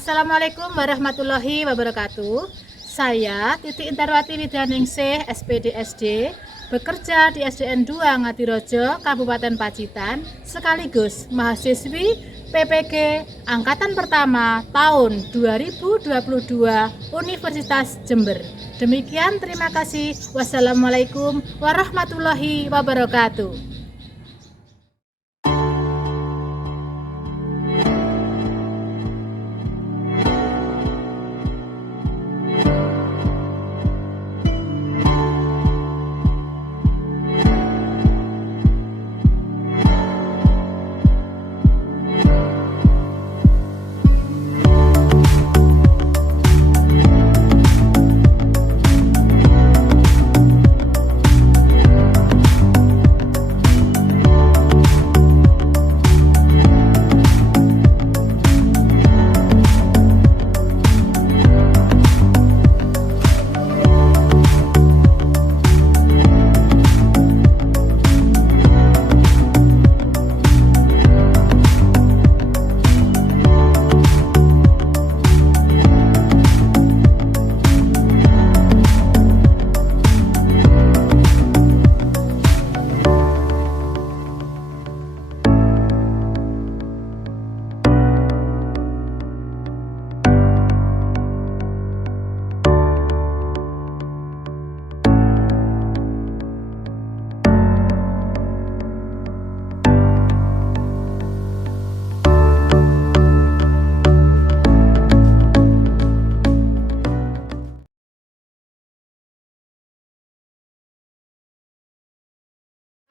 Assalamualaikum warahmatullahi wabarakatuh. Saya Titi Intarwati Widyaningsih, SPD SD, bekerja di SDN 2 Ngadirojo, Kabupaten Pacitan, sekaligus mahasiswi PPG Angkatan Pertama tahun 2022 Universitas Jember. Demikian, terima kasih. Wassalamualaikum warahmatullahi wabarakatuh.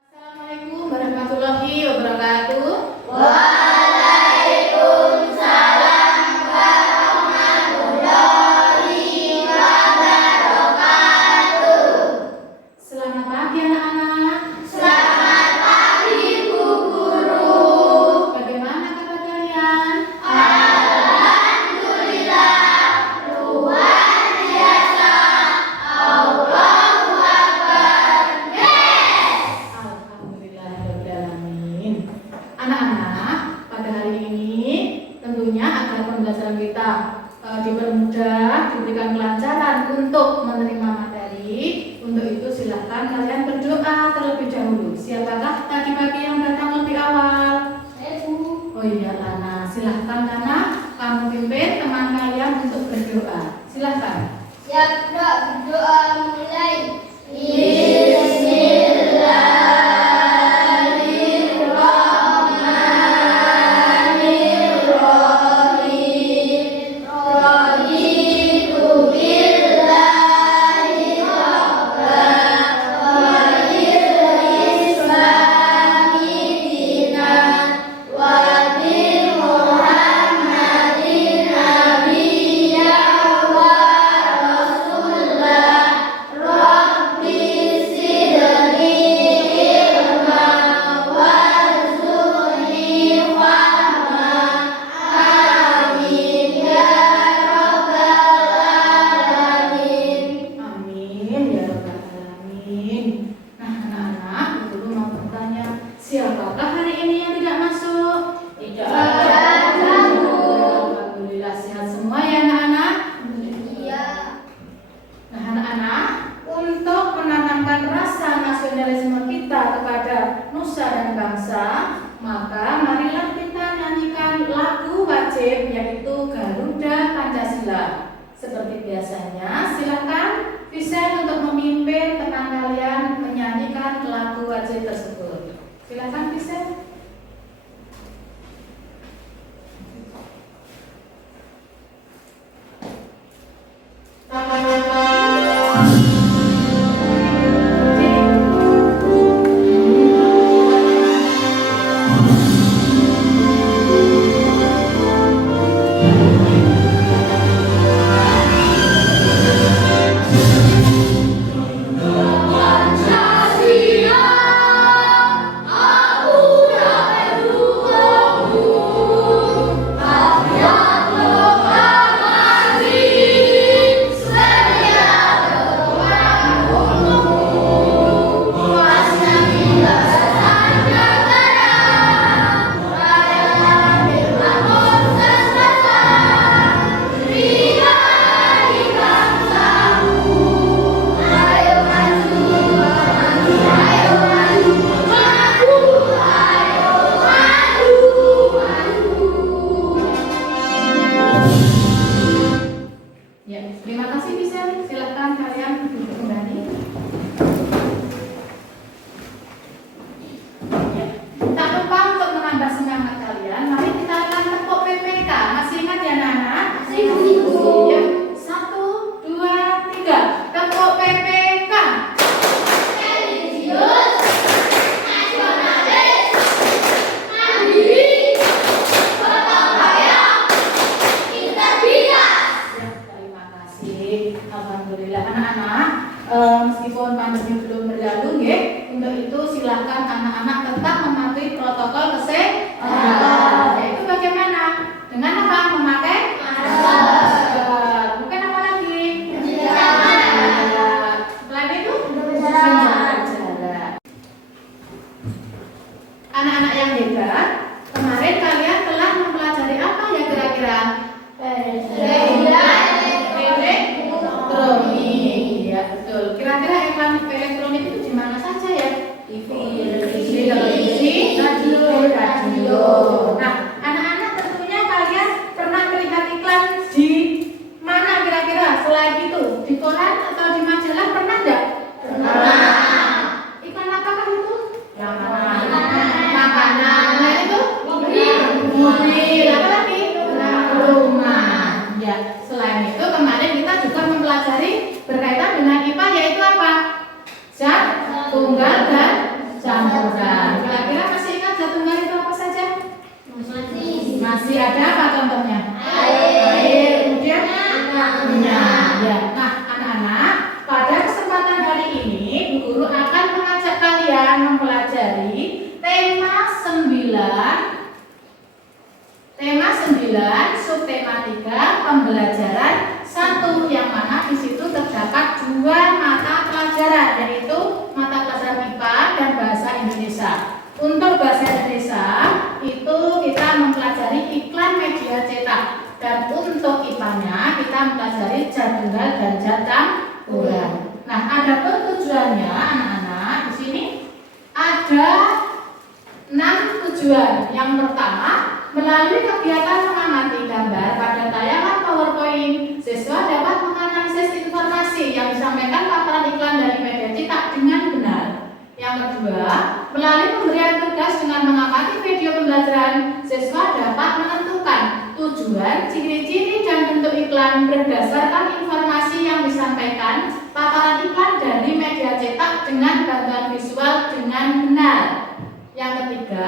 Assalamualaikum warahmatullahi wabarakatuh. Waalaikumsalam warahmatullahi wabarakatuh. Selamat pagi anak-anak. Selamat pagi Bu Guru. Bagaimana kabar kalian? Alhamdulillah, luar biasa. Allahu Akbar. Yes. Alhamdulillahirrahmanirrahim. Anak-anak, pada hari ini tentunya agar pembelajaran kita dipermudah, diberikan kelancaran untuk menerima materi. Untuk itu silahkan kalian berdoa terlebih dahulu. Siapakah tadi pagi yang datang lebih awal? Oh iya Lana, silahkan Lana, kamu pimpin teman kalian untuk berdoa. Silahkan. Siap, Dok. Berdoa mulai. Bismillahirrahmanirrahim. Raditu billahi rabban wa bil islami dinan wa bi Muhammadin nabiyyan wa rasulah. Rabbi zidni ilman warzuqni fahma. Amin ya rabbal alamin. Amin ya rabbal alamin. Nah anak-anak, Guru mau bertanya, siapakah hari ini yang tidak masuk? Tidak ada, Bu. Alhamdulillah sehat semua ya anak-anak. Iya. Nah anak-anak, untuk menanamkan rasa nasionalisme kita kepada nusa dan bangsa, maka marilah kita nyanyikan lagu wajib, yaitu Garuda Pancasila. Seperti biasanya, silakan Vincent untuk memimpin teman kalian menyanyikan lagu wajib tersebut. Silakan Vincent. Bangsa mengingatkan anak-anak tetap mematuhi protokol kesehatan. Yaitu bagaimana? Dengan apa? Memakai masker. Mungkin apa lagi? Selain itu, menjaga jarak. Anak-anak yang hebat, kemarin kalian telah mempelajari apa ya kira-kira? Elektronik. Ya betul. Kira-kira elektronik itu di mana saja ya? TV, televisi, radio. Nah, anak-anak tentunya kalian pernah melihat iklan di mana kira-kira selain itu? Di koran atau di majalah pernah nggak? Pernah. Iklan apakah itu? Makanan. Nah itu? Mobil. Apa lagi? Rumah. Ya, selain itu kemarin kita juga mempelajari berkaitan dengan IPA yaitu apa? Zat tunggal dan campuran. Kira-kira masih ingat zat tunggal itu apa saja? Masih ada apa contohnya? Air, kemudian minyak. Ya. Nah, anak-anak, pada kesempatan hari ini Bu Guru akan mengajak kalian mempelajari tema 9, subtema 3, pembelajaran 1, yang mana di situ terdapat 2 mata pelajaran, yaitu mata pelajaran IPA dan bahasa Indonesia. Untuk bahasa Indonesia itu kita mempelajari iklan media cetak, dan untuk IPA-nya kita mempelajari zat tunggal dan zat campuran. Nah, ada tujuannya anak-anak. Di sini ada 6 tujuan. Yang pertama, melalui kegiatan mengamati gambar pada tayangan PowerPoint, siswa dapat menganalisis informasi yang disampaikan paparan iklan dari media cetak dengan benar. Yang kedua, melalui pemberian tugas dengan mengamati video pembelajaran, siswa dapat menentukan tujuan, ciri-ciri, dan bentuk iklan berdasarkan informasi yang disampaikan paparan iklan dari media cetak dengan bantuan visual dengan benar. Yang ketiga,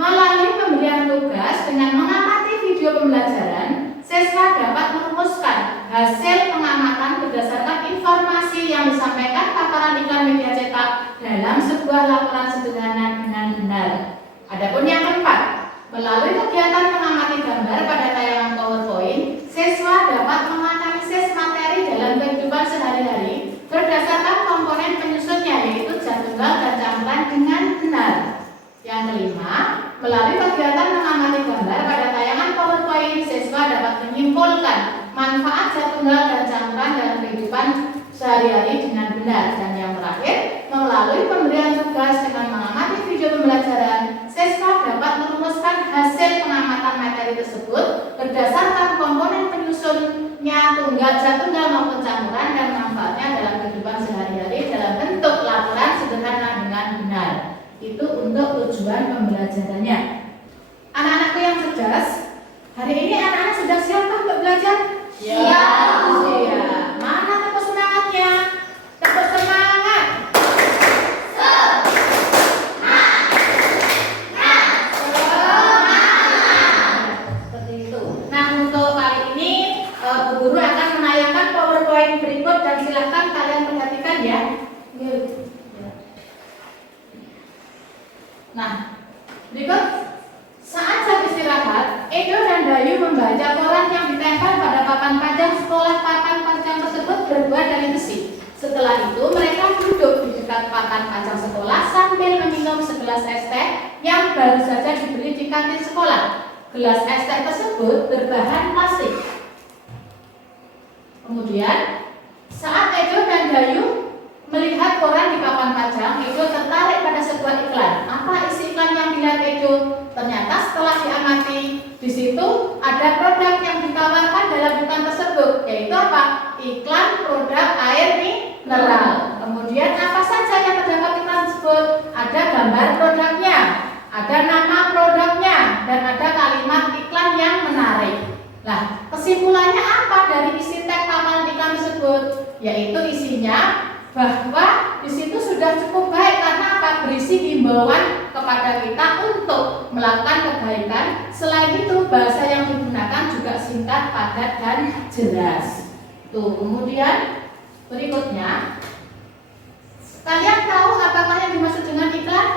melalui pemberian tugas dengan mengamati video pembelajaran, siswa dapat merumuskan hasil pengamatan berdasarkan informasi yang disampaikan paparan iklan media cetak dalam sebuah laporan sederhana dengan benar. Adapun yang keempat, melalui kegiatan mengamati gambar pada tayangan PowerPoint, siswa dapat menganalisis materi dalam kehidupan sehari-hari berdasarkan komponen penyusunnya, yaitu zat tunggal dan campuran dengan benar. Yang kelima, melalui kegiatan mengamati gambar pada tayangan PowerPoint, siswa dapat menyimpulkan manfaat zat tunggal dan campuran dalam kehidupan sehari-hari dengan benar. Dan yang terakhir, melalui pemberian tugas dengan mengamati video pembelajaran, siswa dapat merumuskan hasil pengamatan materi tersebut berdasarkan komponen penyusunnya, zat tunggal maupun campuran, dan manfaatnya dalam kehidupan sehari-hari dalam bentuk laporan sederhana dengan benar. Itu untuk tujuan pembelajarannya. Anak-anakku yang cerdas, hari ini anak-anak sudah siap untuk belajar? Siap. Siap. Mana tepuk semangatnya? Tepuk semangat. Seperti itu. Nah, untuk kali ini Bu Guru akan menayangkan PowerPoint berikut dan silakan kalian perhatikan ya. Nah, berikut saat jam istirahat, Edo dan Dayu membaca koran yang ditempel pada papan panjang sekolah. Papan panjang tersebut terbuat dari besi. Setelah itu, mereka duduk di dekat papan panjang sekolah sambil meminum segelas es teh yang baru saja dibeli di kantin sekolah. Gelas es teh tersebut berbahan plastik. Kemudian, saat Edo dan Dayu melihat koran di papan panjang, Edo tertarik pada sebuah iklan. Apa isi iklan yang dilihat Edo? Ternyata setelah diamati, di situ ada produk yang ditawarkan dalam iklan tersebut, yaitu apa? Iklan produk air mineral. Kemudian apa saja yang terdapat di iklan tersebut? Ada gambar produknya, ada nama produknya, dan ada kalimat iklan yang menarik. Nah, kesimpulannya apa dari isi teks papan iklan tersebut? Yaitu isinya bahwa di situ sudah cukup baik karena apa? Berisi himbauan kepada kita untuk melakukan kebaikan. Selain itu, bahasa yang digunakan juga singkat, padat, dan jelas. Tuh, kemudian berikutnya, kalian tahu apakah yang dimaksud dengan iklan?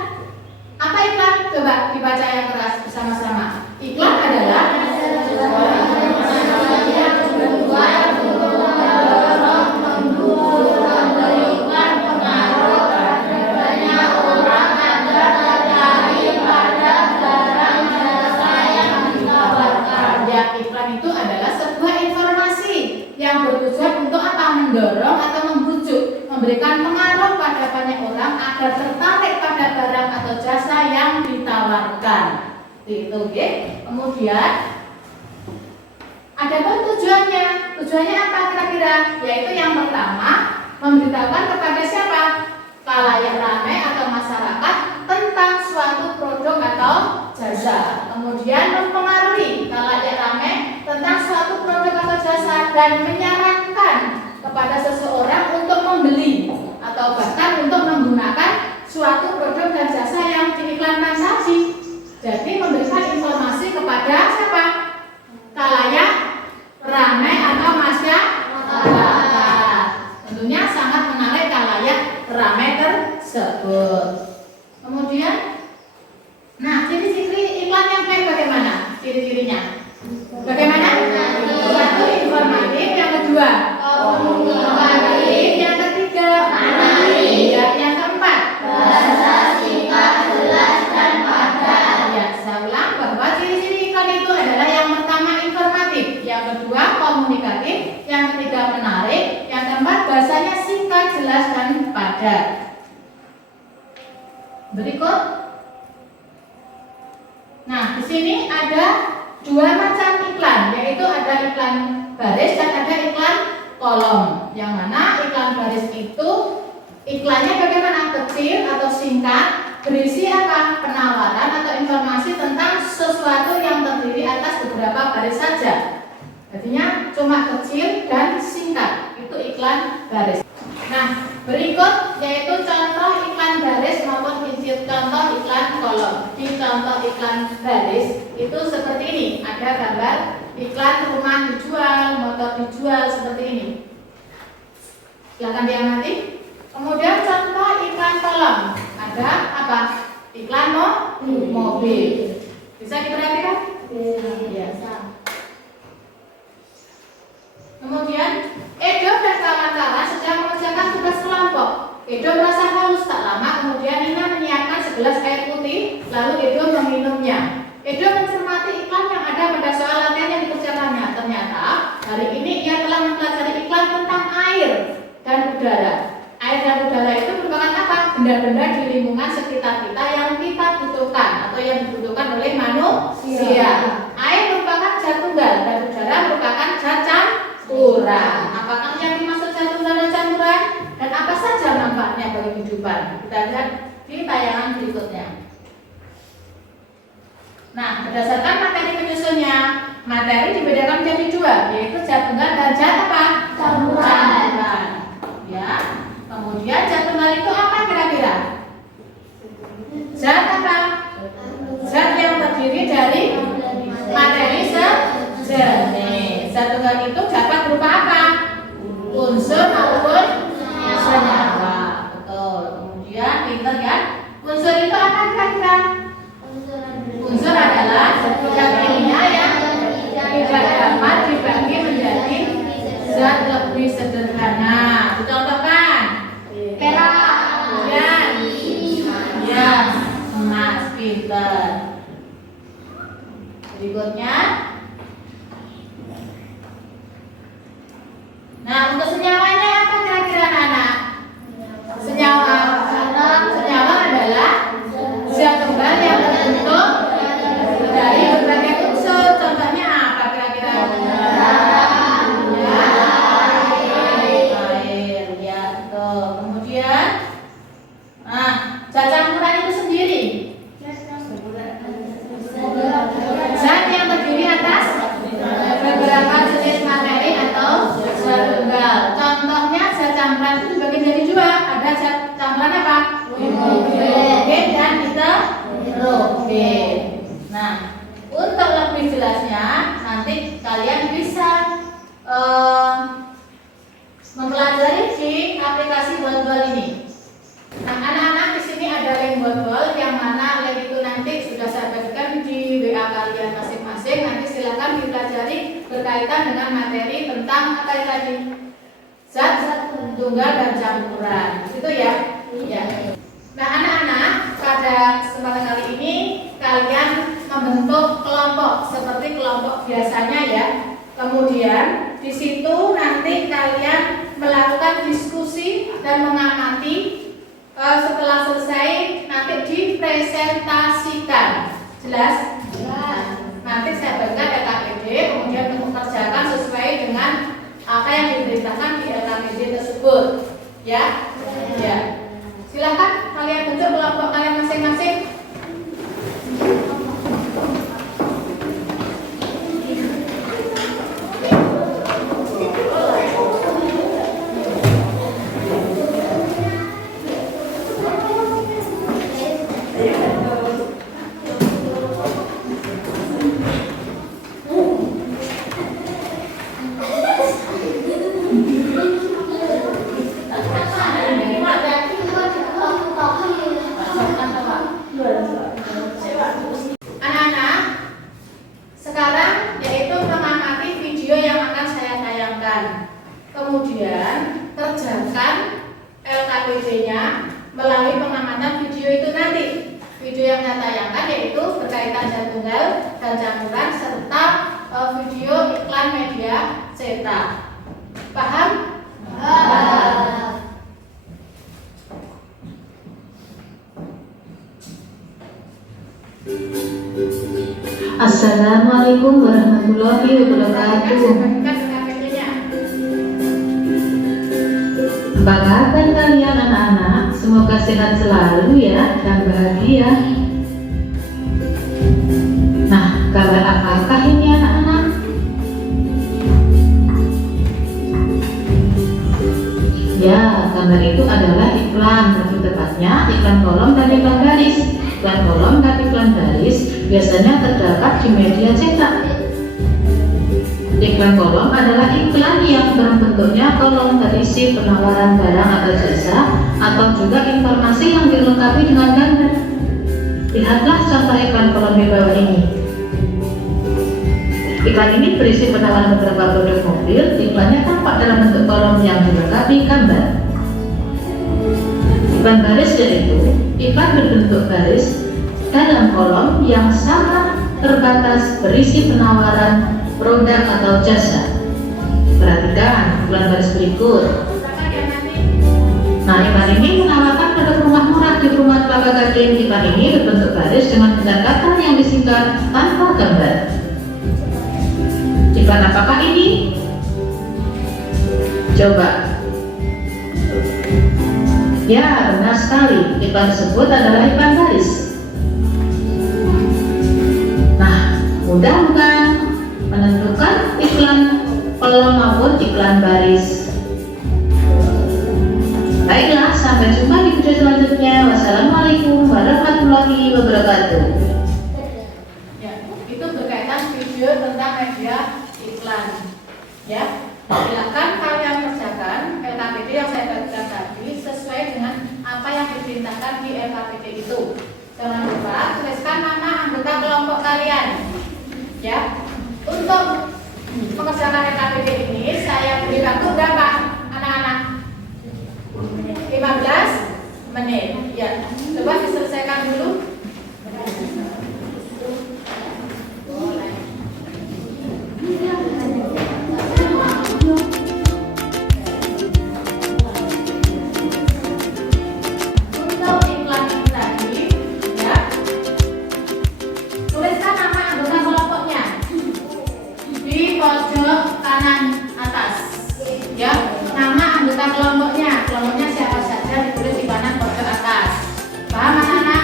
agar tertarik pada barang atau jasa yang ditawarkan. Itu oke. Kemudian ada pun tujuannya. Tujuannya apa kira-kira? Yaitu yang pertama, memberitahukan kepada siapa? Khalayak ramai atau masyarakat tentang suatu produk atau jasa. Kemudian mempengaruhi khalayak ramai tentang suatu produk atau jasa dan menyarankan kepada seseorang untuk membeli atau bahkan untuk menggunakan suatu produk dan jasa yang diiklankan tadi. Jadi memberikan informasi kepada siapa? Khalayak ramai atau masyarakat. Tentunya sangat menarik khalayak ramai tersebut. Kemudian, nah ciri-ciri iklan yang baik bagaimana? Ciri-cirinya bagaimana? Satu, informatif. Yang kedua, komunikatif. Yang ketiga, menarik. Yang keempat, bahasa singkat, jelas dan padat. ya, saya ulang bahwa ciri-ciri iklan itu adalah yang pertama informatif, yang kedua komunikatif, yang ketiga menarik, yang keempat bahasanya singkat, jelas dan padat. Berikut. Nah, di sini ada dua macam iklan, yaitu ada iklan baris dan ada iklan kolom. Yang mana iklan baris itu iklannya bagaimana? Kecil atau singkat, berisi apa? Penawaran atau informasi tentang sesuatu yang terdiri atas beberapa baris saja. Artinya cuma kecil dan singkat. Itu iklan baris. Nah, berikut yaitu contoh iklan baris maupun contoh iklan kolom. Di contoh iklan baris itu seperti ini. Ada gambar iklan rumah dijual, motor dijual seperti ini. Silakan diamati. Kemudian contoh iklan kolom. Ada apa? Iklan mobil. Bisa diperhatikan? Biasa. Kemudian Edo dan kawan-kawan sedang mengerjakan tugas kelompok. Edo merasa haus tak lama, kemudian Nina menyiapkan segelas air putih, lalu Edo meminumnya. Edo mencermati iklan yang ada pada soal latihan yang dikerjakannya. Ternyata hari ini ia telah mempelajari iklan tentang air dan udara. Air dan udara itu merupakan apa? Benda-benda di lingkungan sekitar kita yang kita butuhkan atau yang dibutuhkan oleh manusia. Air merupakan zat tunggal dan udara merupakan zat campuran. Apakah yang dimaksud zat tunggal dan campuran? Dan apa saja manfaatnya bagi kehidupan? Kita lihat di tayangan berikutnya. Nah, berdasarkan materi penyusunnya, materi dibedakan menjadi dua, yaitu zat tunggal dan zat apa? Campuran. Ya. Kemudian zat tunggal itu apa kira-kira? Zat apa? Zat yang terdiri dari materi sejenis. Zat tunggal itu dapat berupa apa? Unsur maupun senyawa. Betul. Kemudian pinter ya. Unsur itu apa kira-kira? Unsur adalah zat kimia yang tidak dapat dibagi menjadi zat lebih sederhana. Dicontohkan. Perak. Kemudian ya, emas. Pinter. Berikutnya. Nah, untuk senyawanya apa kira-kira anak-anak? Senyawa adalah zat tunggal yang terbentuk dari berbagai unsur. Contohnya apa kira-kira? Air. Ya, betul. Kemudian, nah, zat campuran itu sendiri. Zat yang terdiri atas beberapa jenis materi atau zat tunggal. Contohnya zat campuran itu dibagi menjadi dua. Ada zat campuran apa? Hidrogen dan nitrogen. Nah, untuk lebih jelasnya nanti kalian bisa mempelajari di aplikasi Buat-Buat ini. Nah, anak-anak di sini ada link Buat-Buat yang mana link itu nanti sudah saya bagikan di WA kalian masing-masing. Nanti silakan dipelajari berkaitan dengan materi tentang apa yang tadi? Zat tunggal dan campuran. Itu ya. Ya. Nah, anak-anak, pada kesempatan kali ini kalian membentuk kelompok seperti kelompok biasanya ya. Kemudian di situ nanti kalian melakukan diskusi dan mengamati setelah selesai dipresentasikan. Jelas? Nanti saya berikan LKPD, kemudian mengerjakan sesuai dengan apa yang diberitakan di LKPD tersebut. Ya? Ya. Silahkan kalian bentuk kelompok kalian masing-masing. Anak-anak, sekarang yaitu mengamati video yang akan saya tayangkan. Kemudian kerjakan LKPD-nya melalui pengamatan video itu nanti. Video yang saya tayangkan yaitu berkaitan zat tunggal dan campuran serta video iklan media cetak. Paham? Assalamualaikum warahmatullahi wabarakatuh. Apa kabar kalian anak-anak? Semoga sehat selalu ya dan bahagia. Nah, kabar apakah ini anak-anak? Ya, gambar itu adalah iklan, lebih tepatnya iklan kolom dan iklan garis. Iklan kolom dan iklan garis biasanya terdapat di media cetak. Iklan kolom adalah iklan yang bentuknya kolom berisi penawaran barang atau jasa atau juga informasi yang dilengkapi dengan gambar. Lihatlah contoh iklan kolom di bawah ini. Iklan ini berisi penawaran beberapa produk mobil. Iklannya tampak dalam bentuk kolom yang dilengkapi gambar. Iklan garis yaitu iklan berbentuk garis dalam kolom yang sangat terbatas berisi penawaran produk atau jasa. Perhatikan iklan garis berikut. Nah, iklan ini menawarkan produk rumah murah di Perumahan Kelapa Gading. Iklan ini berbentuk garis dengan kata yang disingkat tanpa gambar. Iklan apakah ini? Coba. Ya, benar sekali. Iklan tersebut adalah iklan garis. Nah, mudah bukan menentukan iklan kolom maupun iklan baris. Baiklah, sampai jumpa di video selanjutnya. Wassalamualaikum warahmatullahi wabarakatuh. Ya, itu berkaitan video tentang media iklan. Ya, silakan kalian kerjakan LKPD yang saya bagikan tadi sesuai dengan apa yang diperintahkan di LKPD itu. Jangan lupa tuliskan nama anggota kelompok kalian. Ya, untuk mengerjakan LKPD ini saya beri waktu berapa, anak-anak? 15 menit. Ya, coba diselesaikan dulu. Untuk iklan ini tadi, ya, tuliskan nama anggota kelompoknya di pojok kanan atas. Ya, nama anggota kelompoknya siapa saja ditulis di kanan pojok atas. Paham anak-anak?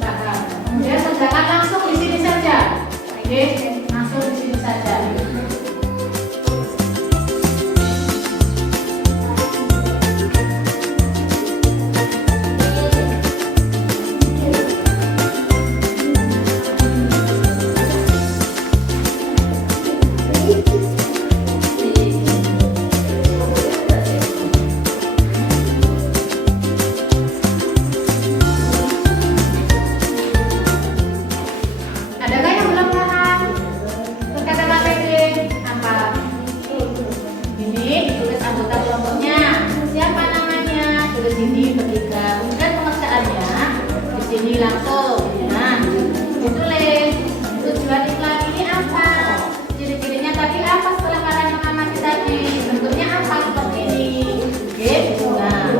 Paham. Kemudian kerjakan langsung di sini saja. Oke, langsung di sini saja. Adakah yang belum paham? Berkata KPD apa? Ini tulis anggota kelompoknya. Siapa namanya? Tulis ini bertiga. Kemudian pengerjaannya di sini langsung. Nah, ditulis. Tujuan iklan ini apa? Ciri-cirinya tadi apa setelah kalian mengamati tadi? Bentuknya apa seperti ini? Gitu. Nah.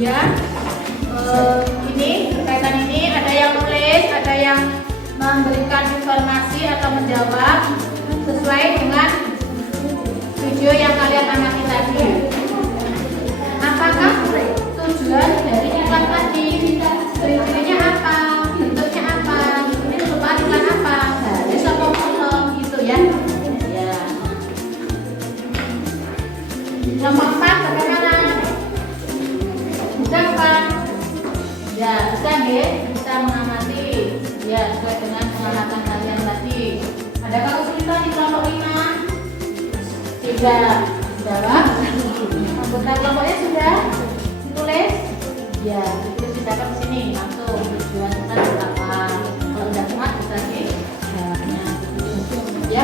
Kemudian ini berkaitan ini ada yang nulis, ada yang memberikan informasi atau menjawab sesuai dengan video yang kalian amati tadi. Apakah tujuan dari iklan tadi? Ciri-cirinya apa? Bentuknya apa? Ini merupakan iklan apa? Baris apa kolom gitu ya. Ya. Nomor 4 bagaimana? Bisa kan? Ya, bisa nggih? Bisa mengamati. Ya, sesuai dengan pengamatan kalian tadi. Adakah kesulitan di kelompok 5? Tidak. Jawab. Anggota kelompoknya sudah ditulis? Ya, ditulis di dalam sini langsung. Tujuan kita apa? Kalau udah muat bisa nih. Ya.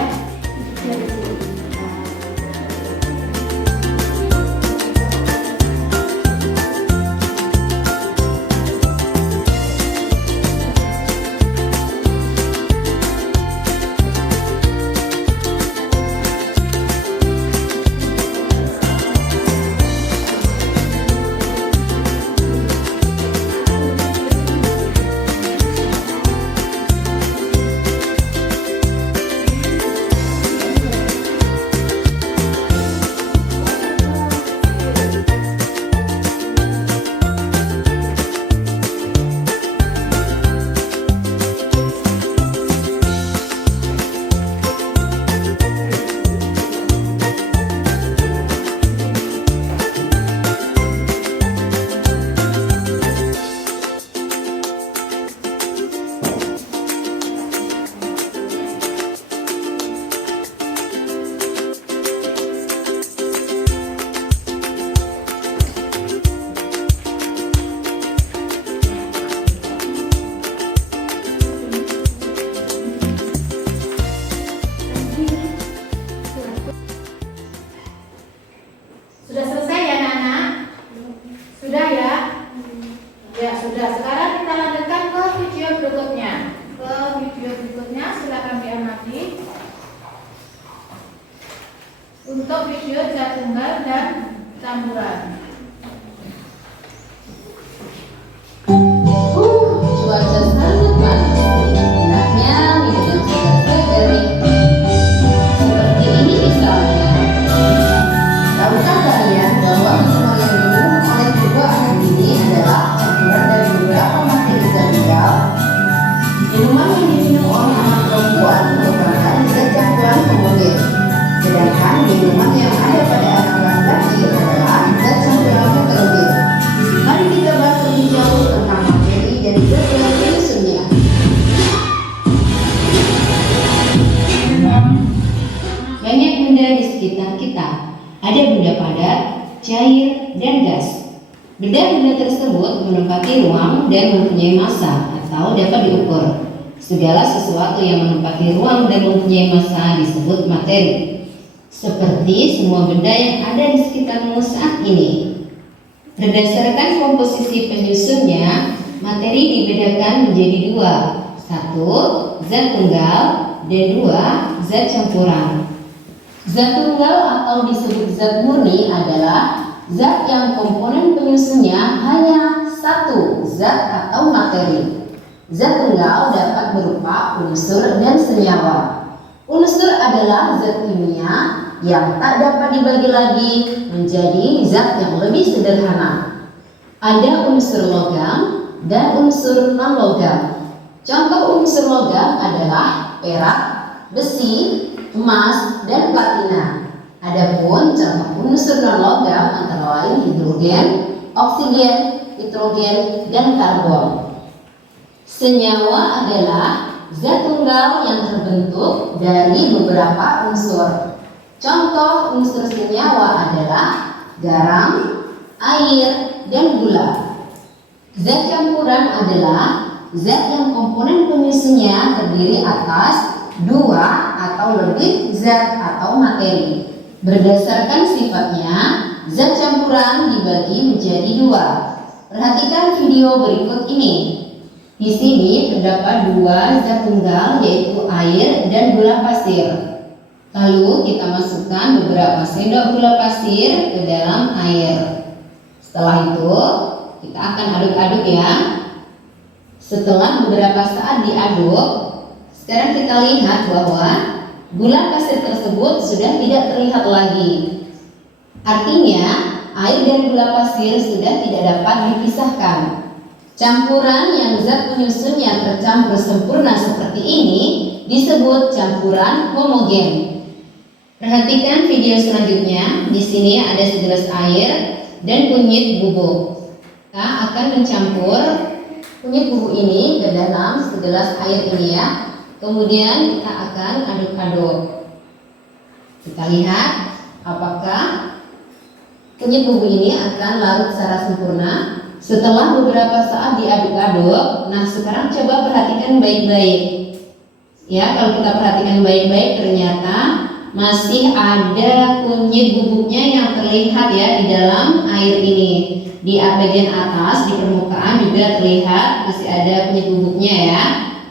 Sudah selesai ya anak-anak? Sudah ya? Ya sudah. Sekarang kita lanjutkan ke video berikutnya. Silakan diamati. Untuk video zat tunggal dan campuran. Cuaca sangat panas. Enaknya minum segar segar. Seperti ini misalnya. Tahukah kalian bahwa minuman yang diminum oleh kedua anak ini adalah campuran dari beberapa materi zat tunggal? Minuman yang diminum oleh anak perempuan merupakan zat campuran homogen, sedangkan minuman yang ada pada anak laki-laki adalah zat campuran heterogen. Mari kita bahas lebih jauh tentang materi dan zat dalam penyusunnya. Banyak benda di sekitar kita. Ada benda padat, cair, dan gas. Benda-benda tersebut menempati ruang dan mempunyai massa atau dapat diukur. Segala sesuatu yang menempati ruang dan mempunyai massa disebut materi. Seperti semua benda yang ada di sekitarmu saat ini. Berdasarkan komposisi penyusunnya, materi dibedakan menjadi dua. Satu, zat tunggal, dan dua, zat campuran. Zat tunggal atau disebut zat murni adalah zat yang komponen penyusunnya hanya satu zat atau materi. Zat tunggal dapat berupa unsur dan senyawa. Unsur adalah zat kimia yang tak dapat dibagi lagi menjadi zat yang lebih sederhana. Ada unsur logam dan unsur non-logam. Contoh unsur logam adalah perak, besi, emas, dan platina. Adapun contoh unsur non-logam antara lain hidrogen, oksigen, nitrogen, dan karbon. Senyawa adalah zat tunggal yang terbentuk dari beberapa unsur. Contoh unsur senyawa adalah garam, air, dan gula. Zat campuran adalah zat yang komponen penyusunnya terdiri atas dua atau lebih zat atau materi. Berdasarkan sifatnya, zat campuran dibagi menjadi dua. Perhatikan video berikut ini. Di sini terdapat dua zat tunggal yaitu air dan gula pasir. Lalu kita masukkan beberapa sendok gula pasir ke dalam air. Setelah itu Kita akan aduk-aduk ya. Setelah beberapa saat diaduk, sekarang kita lihat bahwa gula pasir tersebut sudah tidak terlihat lagi. Artinya, air dan gula pasir sudah tidak dapat dipisahkan. Campuran yang zat penyusunnya tercampur sempurna seperti ini disebut campuran homogen. Perhatikan video selanjutnya. Di sini ada segelas air dan kunyit bubuk. Kita akan mencampur kunyit bubuk ini ke dalam segelas air ini ya. Kemudian kita akan aduk-aduk. Kita lihat apakah kunyit bubuk ini akan larut secara sempurna. Setelah beberapa saat diaduk-aduk, nah sekarang coba perhatikan baik-baik. Ya, kalau kita perhatikan baik-baik ternyata masih ada kunyit bubuknya yang terlihat ya di dalam air ini. Di bagian atas, di permukaan juga terlihat masih ada kunyit bubuknya ya.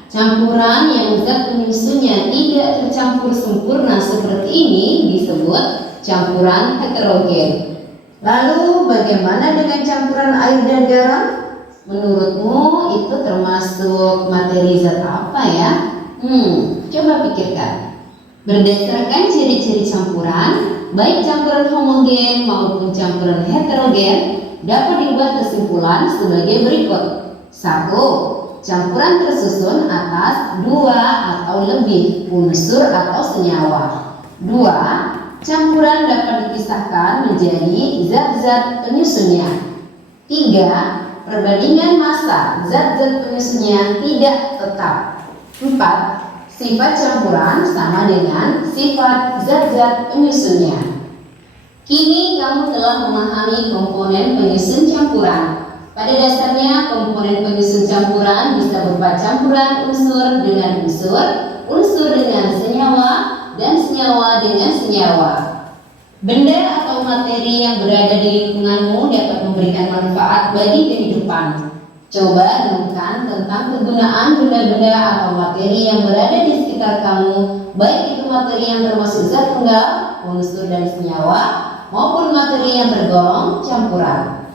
Campuran yang zat penyusunnya tidak tercampur sempurna seperti ini disebut campuran heterogen. Lalu bagaimana dengan campuran air dan garam? Menurutmu itu termasuk materi zat apa ya? Coba pikirkan. Berdasarkan ciri-ciri campuran, baik campuran homogen maupun campuran heterogen, dapat dibuat kesimpulan sebagai berikut. 1. Campuran tersusun atas 2 atau lebih unsur atau senyawa. 2. Campuran dapat dipisahkan menjadi zat-zat penyusunnya. 3. Perbandingan massa zat-zat penyusunnya tidak tetap. 4. Sifat campuran sama dengan sifat zat-zat penyusunnya. Kini kamu telah memahami komponen penyusun campuran. Pada dasarnya komponen penyusun campuran bisa berupa campuran unsur dengan unsur, unsur dengan senyawa, dan senyawa dengan senyawa. Benda atau materi yang berada di lingkunganmu dapat memberikan manfaat bagi kehidupan. Coba renungkan tentang kegunaan benda-benda atau materi yang berada di sekitar kamu, baik itu materi yang termasuk zat tunggal, unsur dan senyawa, maupun materi yang tergolong campuran.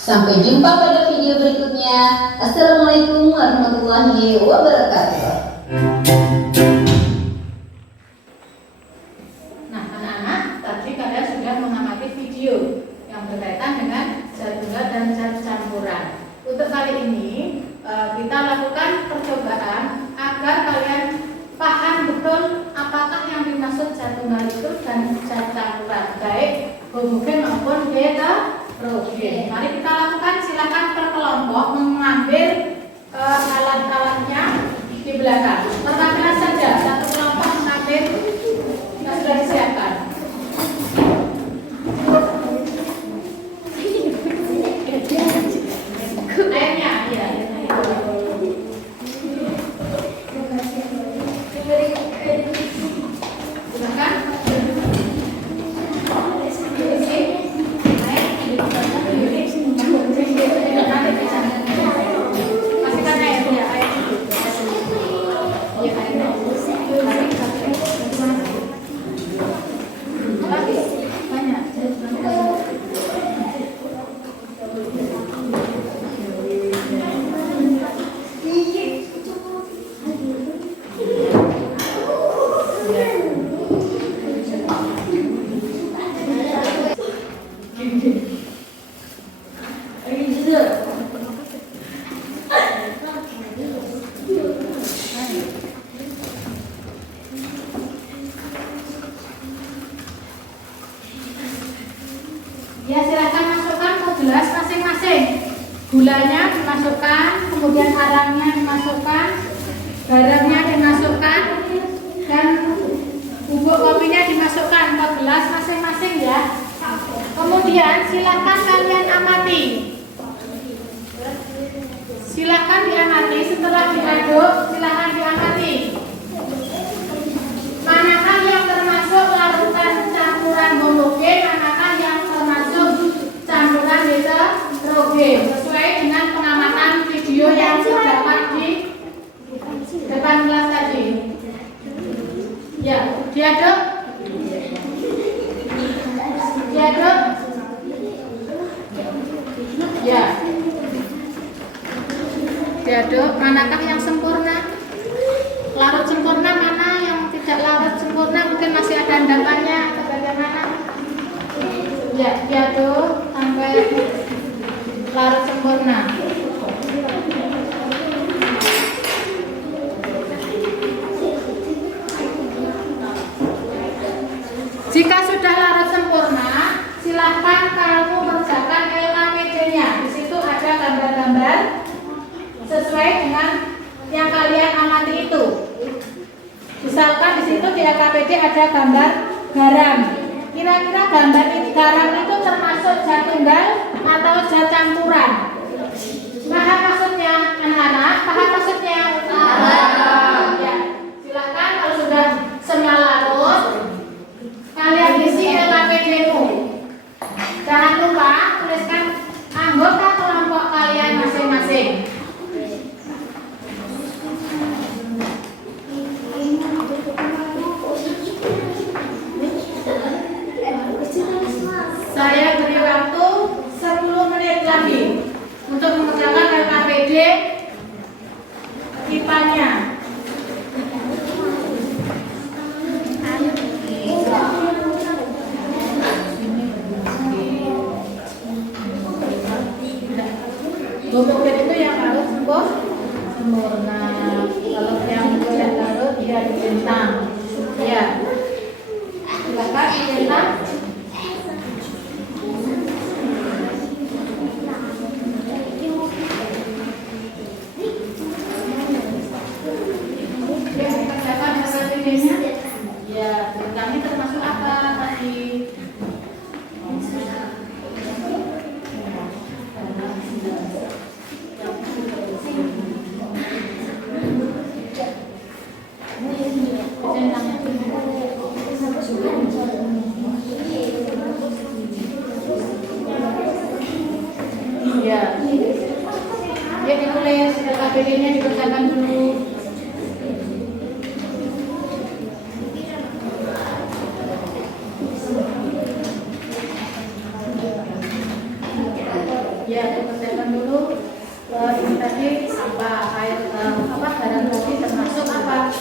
Sampai jumpa pada video berikutnya. Assalamualaikum warahmatullahi wabarakatuh. Nah, anak-anak, tadi kalian sudah mengamati video yang berkaitan dengan zat tunggal dan zat campuran. Untuk kali ini kita lakukan percobaan agar kalian paham betul apakah yang dimaksud zat tunggal itu dan zat campuran, baik homogen maupun heterogen. Mari kita lakukan. Silakan per kelompok mengambil alat-alatnya di belakang. Pertama saja satu kelompok mengambil yang sudah disiapkan. Airnya, ya. Silakan. Kasihkan air, ya, air dulu. Ya, airnya. Banyak. Ya, silakan masukkan ke gelas masing-masing. Gulanya dimasukkan, kemudian arangnya dimasukkan, garamnya dimasukkan, dan bubuk kopinya dimasukkan ke gelas masing-masing ya. Kemudian silakan kalian amati. Silakan diamati. Setelah diaduk, silakan diamati. Manakah yang termasuk larutan campuran homogen, manakah yang termasuk campuran heterogen, sesuai dengan pengamatan video yang terdapat di depan kelas tadi. Ya, diaduk. Diaduk. Ya. Dok, manakah yang sempurna? Larut sempurna mana, yang tidak larut sempurna mungkin masih ada endapannya atau bagaimana? Ya Dok, sampai larut sempurna. Jika sudah larut sempurna, silahkan kamu kerjakan LKPD-nya. Di situ ada gambar-gambar sesuai dengan yang kalian amati itu. Misalkan di situ di LKPD ada gambar garam. Kira-kira gambar garam itu termasuk zat tunggal atau zat campuran? Paham maksudnya, anak-anak? Paham maksudnya? Ya, silakan kalau sudah semua larut, kalian isi LKPD-mu. Jangan lupa tuliskan anggota kelompok kalian masing-masing. Saya beri waktu 10 menit lagi untuk mengerjakan LKPD IPA-nya. Bumukit itu yang harus sempurna. Kalau yang tidak larut ya dicentang. Ya. Silakan dicentang. Ya, kami termasuk apa tadi? Ya, dia ditulis LKPD-nya dikerjakan dulu. Ya, dikerjakan dulu. Ini tadi apa air apa garam tadi termasuk apa?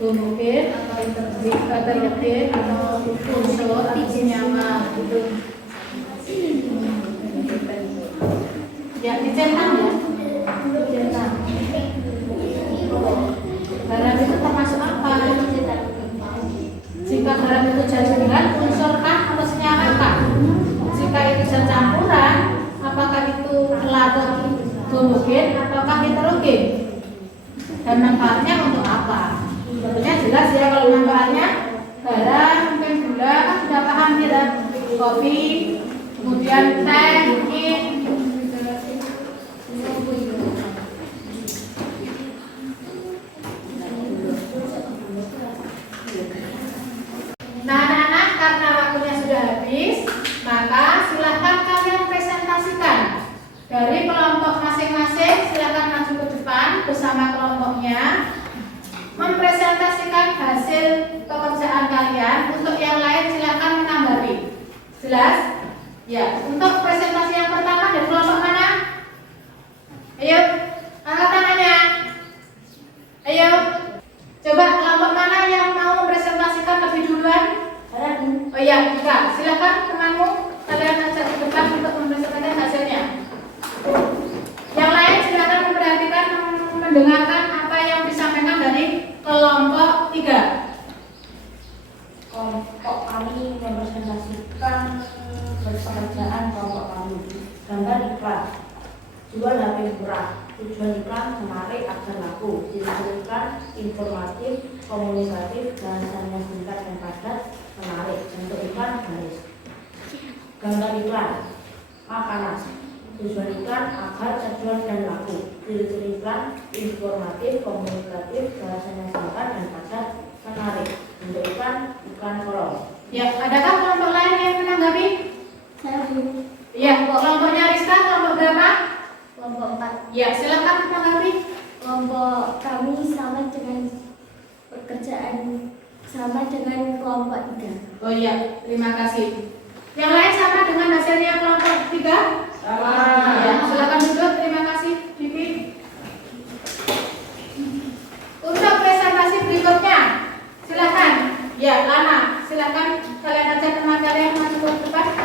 Bumukit atau intermediate atau unsur atau senyawa gitu. Ya, dicentang ya. Dicentang. Garam itu termasuk apa? Jika garam itu zat tunggal, unsur kah atau senyawa kah? Jika itu zat campuran, apakah itu larut homogen ataukah heterogen? Dan manfaatnya untuk apa? Tentunya jelas ya kalau manfaatnya garam, mungkin gula, kan sudah paham kita. Kopi, kemudian teh, mungkin. Nah anak-anak, karena waktunya sudah habis, maka silahkan kalian presentasikan dari kelompok masing-masing. Silahkan maju ke depan bersama kelompoknya, mempresentasikan hasil pekerjaan kalian. Untuk yang lain silahkan menanggapi. Jelas? Ya, untuk presentasi yang pertama dari kelompok mana? Ayo, angkat tangannya. Ayo, coba kelompok mana yang mau mempresentasikan lebih duluan? Oh iya, juga. Silahkan temanmu, kalian ajak ke depan untuk mempresentasikan hasilnya. Yang lain silahkan memperhatikan, mendengarkan apa yang disampaikan dari kelompok 3. Kelompok kami mempresentasikan pekerjaan kelompok kami. Gambar iklan. Jual HP murah. Tujuan iklan menarik agar laku. Iklan informatif, komunikatif, bahasanya singkat dan padat, menarik. Bentuk iklan garis. Gambar iklan. Makanan. Tujuan iklan agar terjual dan laku. Ciri-ciri iklan informatif, komunikatif, bahasanya singkat dan padat, menarik. Bentuk iklan kolom. Ya, adakah kelompok lain yang menanggapi? Saya Bu. Ya, kelompoknya Rizka, kelompok berapa? Kelompok 4. Ya, silakan menanggapi. Kelompok kami sama dengan pekerjaan sama dengan kelompok 3. Oh iya, terima kasih. Yang lain sama dengan hasilnya kelompok 3? Sama. Ya, silakan duduk. Terima kasih, Vivi. Ya, Lana, silakan kalian ajak teman kalian masuk ke depan.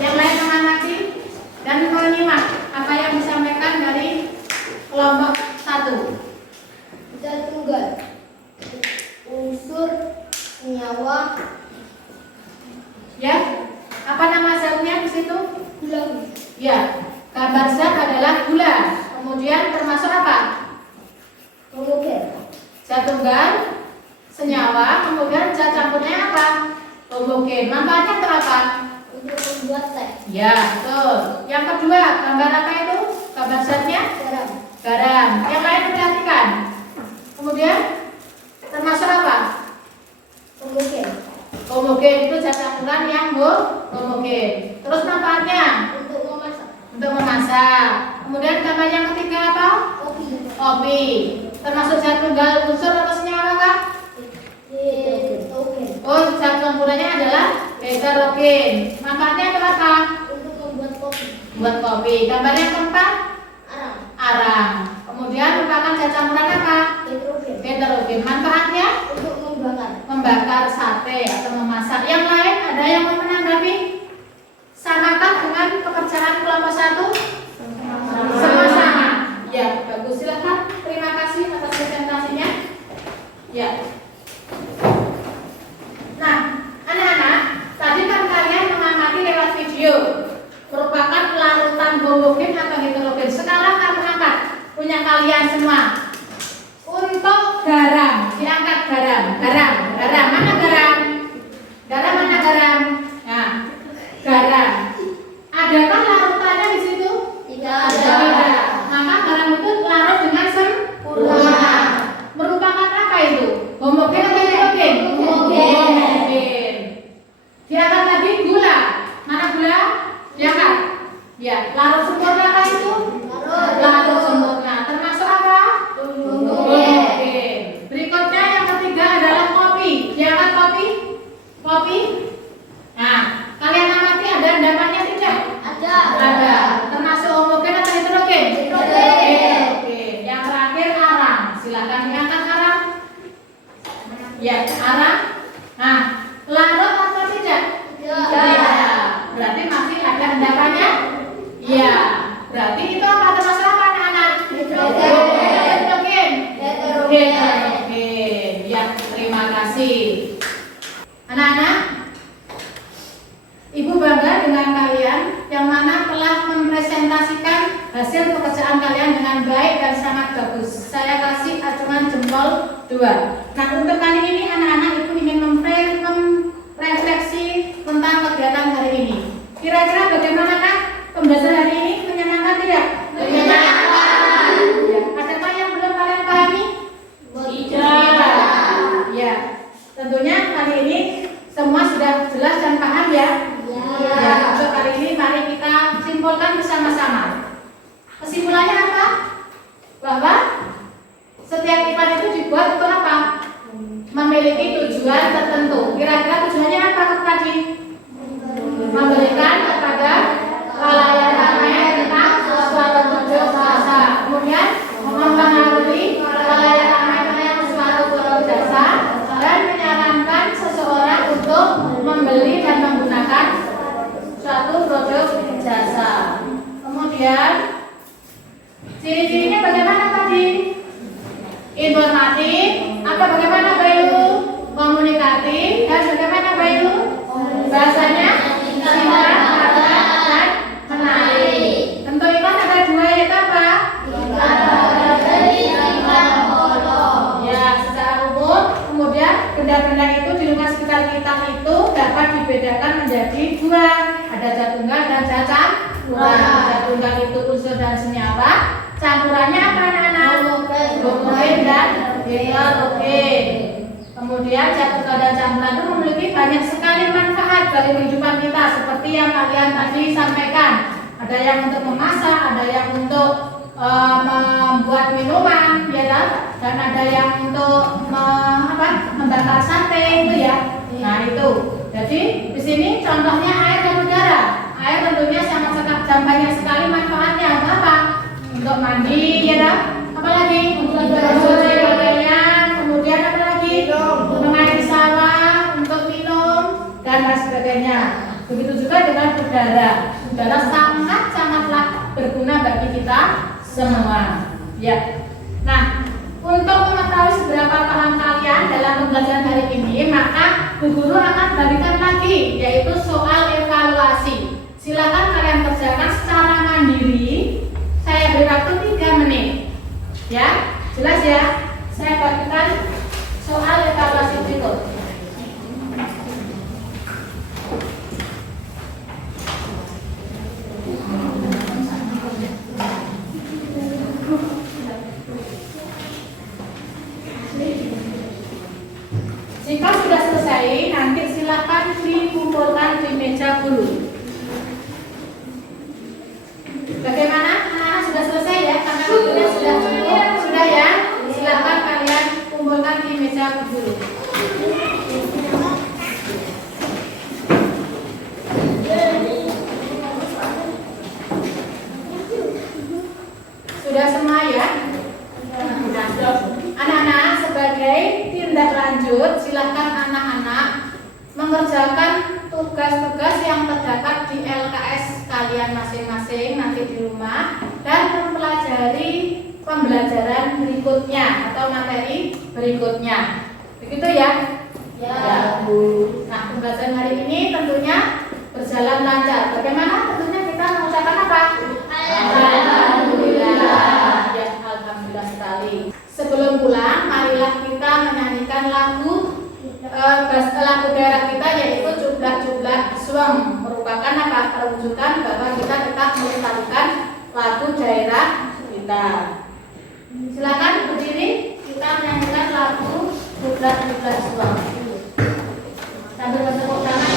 Yang lain mengamati dan menyimak apa yang disampaikan dari kelompok 1. Zat tunggal, unsur, senyawa, Ya, apa nama zatnya di situ? gula, Ya, gambar zat adalah gula. Kemudian termasuk apa? homogen, Zat tunggal, senyawa, kemudian zat campurnya apa? Homogen. Manfaatnya untuk apa? untuk membuat teh, Ya, betul. Yang kedua, gambar apa itu? Gambar zatnya? garam, Garam. Yang lain perhatikan. Kemudian termasuk apa? homogen, Homogen itu zat campuran yang homogen. Terus manfaatnya untuk memasak, untuk memasak. Kemudian gambar yang ketiga apa? kopi, Kopi. Termasuk zat tunggal unsur atau senyawa kah? hidrogen, Oh, zat campurannya adalah heterogen. Manfaatnya untuk apa? untuk membuat kopi, Buat kopi. Gambar yang keempat, arang, arang. Kemudian merupakan zat campuran apa? hidrogen, Heterogen. Manfaatnya untuk membakar, membakar sate atau memasak. Yang lain ada yang mau menanggapi? Samakah dengan pekerjaan kelompok 1? Sama-sama. Ya, bagus. Silakan. Terima kasih atas presentasinya. Ya. Nah, anak-anak, tadi kan kalian mengamati lewat video. Merupakan larutan homogen atau heterogen. Sekarang kamu angkat punya kalian semua. Untuk garam, diangkat garam. Garam mana garam? Garam mana garam? Nah, garam. Adakah larutannya di situ? tidak Tidak. Maka garam itu larut dengan sempurna. Merupakan apa itu? Homogen atau heterogen? Homogen. Diangkat lagi gula. Mana gula? Diangkat. Ya, larut sempurna apa itu? Larut sempurna. Termasuk apa? Homogen. Berikutnya yang ketiga adalah kopi. Diangkat kopi. Kopi. Nah, kalian amati ada endapannya tidak? Ada. Termasuk homogen atau heterogen? Heterogen. Yang terakhir arang. Silakan diangkat arang. Ya, arang. Nah, larut atau tidak? Tidak. Berarti masih ada endapannya? Iya. Berarti itu apa? Termasuk apa anak-anak? Heterogen. Heterogen. Ya, terima kasih. Anak-anak, Ibu bangga dengan kalian yang mana telah mempresentasikan hasil pekerjaan kalian dengan baik dan sangat bagus. Saya kasih acungan jempol 2. Nah, untuk kali ini anak-anak Ibu ingin memrefleksi tentang kegiatan hari ini. Kira-kira bagaimanakah pembelajaran hari ini? Menyenangkan tidak? Menyenangkan. Ya. Adakah yang belum kalian pahami? Tidak. Ya. Tentunya kali ini semua sudah jelas dan paham ya? Ya, untuk kali ini mari kita simpulkan bersama-sama. Kesimpulannya apa? Bahwa setiap event itu dibuat untuk apa? Memiliki tujuan tertentu. Kira-kira tujuannya apa tadi? Memberikan kepada khalayak ramai tentang suatu tujuan jasa. Kemudian mempengaruhi khalayak ramai tentang suatu jasa dan menyarankan seseorang untuk membeli dan menggunakan suatu produk jasa. Kemudian ciri-cirinya bagaimana tadi? Informatif atau bagaimana Bayu? Komunikatif dan bagaimana Bayu? Bahasanya singkat, padat, dan menarik. Tentu iklan ada 2 yaitu apa? Ya, secara umum. Kemudian benda-benda itu di lingkungan sekitar kita itu dapat dibedakan menjadi 2. Ada zat tunggal dan zat campuran. Zat tunggal itu unsur dan senyawa. Campurannya apa anak-anak? Homogen dan heterogen. Kemudian zat tunggal dan campuran itu memiliki banyak sekali manfaat bagi kehidupan kita seperti yang kalian tadi sampaikan. Ada yang untuk memasak, ada yang untuk membuat minuman, ya, dan ada yang untuk membakar sate itu ya. Nah itu. Jadi di sini contohnya air dan udara. Air tentunya sangat banyak sekali manfaatnya. Untuk apa? Untuk mandi, ya, apalagi untuk mencuci pakaian, kemudian apa lagi? udara. Udara sangatlah berguna bagi kita semua. Ya. Nah, untuk mengetahui seberapa paham kalian dalam pembelajaran hari ini, maka Bu Guru akan berikan lagi, yaitu soal evaluasi. Silakan kalian kerjakan secara mandiri. Saya beri waktu 3 menit. Ya, jelas ya? Saya bagikan soal evaluasi berikut. Jika sudah selesai, nanti silakan dikumpulkan di meja guru. Bagaimana? Anak-anak sudah selesai ya? Karena waktunya sudah ya. Silakan kalian kumpulkan di meja guru. Sudah semua ya? Anak-anak, sebagai tindak lanjut, silakan anak-anak mengerjakan tugas-tugas yang terdapat di LKS kalian masing-masing nanti di rumah dan mempelajari pembelajaran berikutnya atau materi berikutnya. Begitu ya? Ya, Bu. Nah, pembelajaran hari ini tentunya berjalan lancar. Bagaimana? Tentunya kita mengucapkan apa? Alhamdulillah. Ya, alhamdulillah sekali. Sebelum pulang, marilah kita menyanyikan lagu daerah kita, yaitu Jublak-Jublak Suweng, merupakan apa? Perwujudan bahwa kita tetap melestarikan lagu daerah kita. Silakan berdiri, kita menyanyikan lagu Jublak-Jublak Suweng. Sambil bertepuk tangan.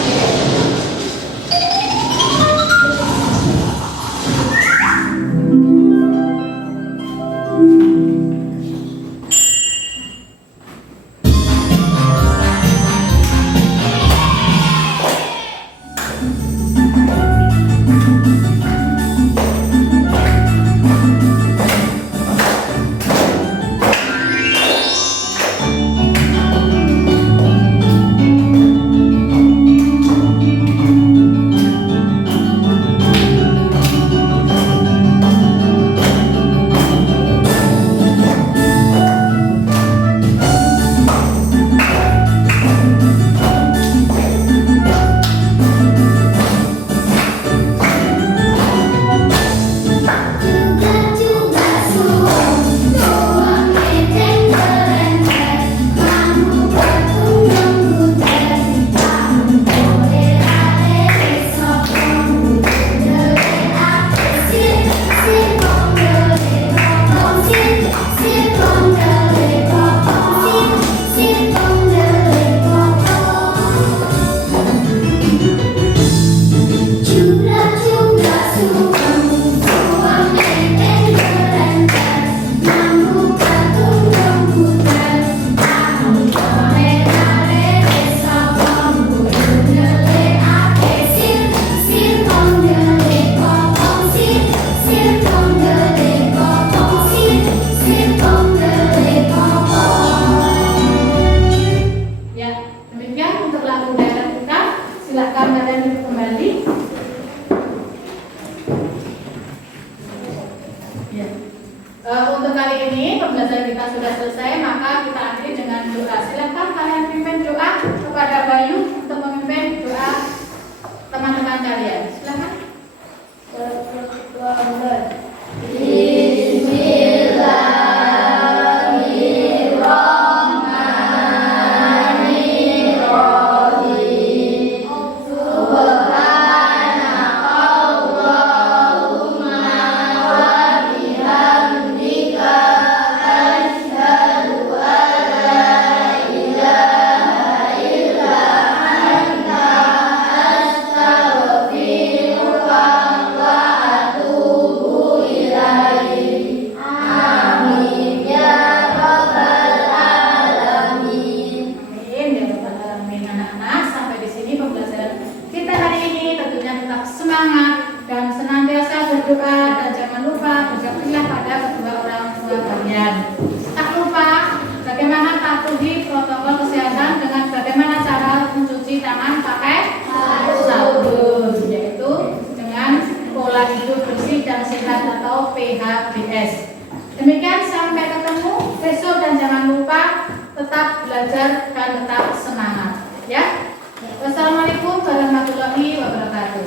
Untuk kali ini pembelajaran kita sudah selesai, maka kita akhiri dengan doa. Silakan kalian pimpin doa kepada Bayu untuk memimpin doa teman-teman kalian. Silakan. tetap belajar dan tetap semangat ya. Wassalamualaikum warahmatullahi wabarakatuh.